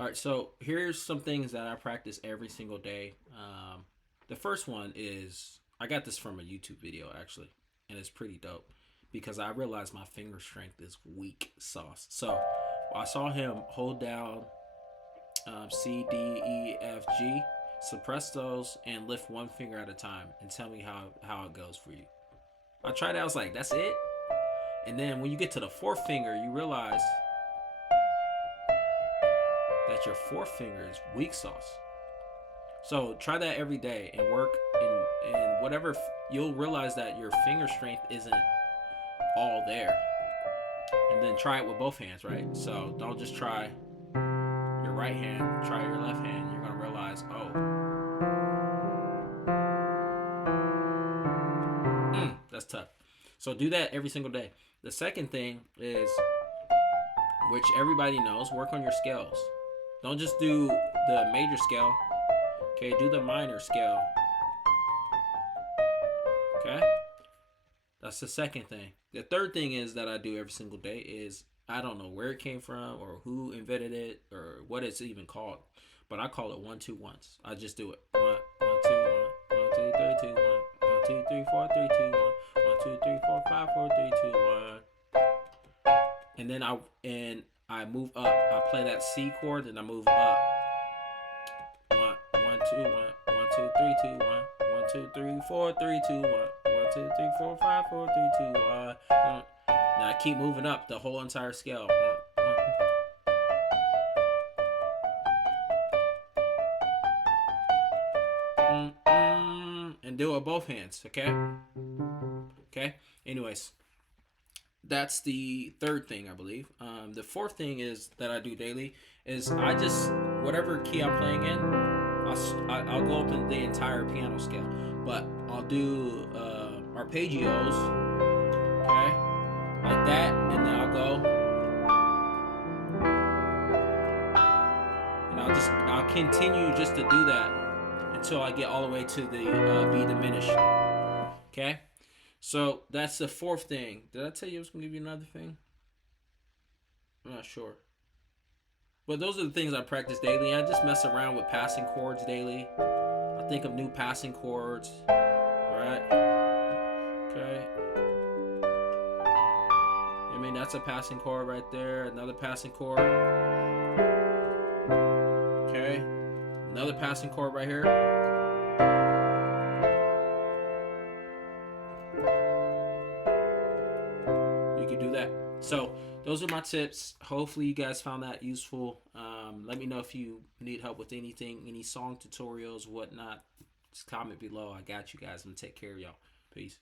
All right, so here's some things that I practice every single day. The first one is I got this from a YouTube video actually, and it's pretty dope because I realized my finger strength is weak sauce. So I saw him hold down C, D, E, F, G, suppress those, and lift one finger at a time, and tell me how it goes for you. I tried it. I was like, that's it. And then when you get to the fourth finger, you realize that your fourth finger is weak sauce. So try that every day and work in whatever you'll realize that your finger strength isn't all there. And then try it with both hands, right? So don't just try your right hand, try your left hand. You're gonna realize, that's tough. So do that every single day. The second thing is, which everybody knows, work on your scales. Don't just do the major scale. Okay, do the minor scale. Okay? That's the second thing. The third thing is that I do every single day is I don't know where it came from or who invented it or what it's even called, but I call it 1-2-1s. I just do it. 1-1-2-1, 1-2-3-2-1, 1-2-3-4-3-2-1, 1-2-3-4-5-4-3-2-1. And I move up. I play that C chord, and I move up. 1-1-2-1, 1-2-3-2-1, 1-2-3-4-3-2-1, 1-2-3-4-5-4-3-2-1. Now I keep moving up the whole entire scale. And do it with both hands, okay? Okay? Anyways, that's the third thing, I believe. The fourth thing is that I do daily is I just, whatever key I'm playing in, I'll go up in the entire piano scale, but I'll do arpeggios, okay, like that, and then I'll go, and I'll continue just to do that until I get all the way to the B diminished, okay. So that's the fourth thing. Did I tell you I was gonna give you another thing? I'm not sure. But those are the things I practice daily. I just mess around with passing chords daily. I think of new passing chords. Right? Okay. I mean, that's a passing chord right there. Another passing chord. Okay. Another passing chord right here. You can do that. So those are my tips. Hopefully you guys found that useful. Let me know if you need help with anything, any song tutorials, whatnot. Just comment below. I got you guys. I'm gonna take care of y'all. Peace.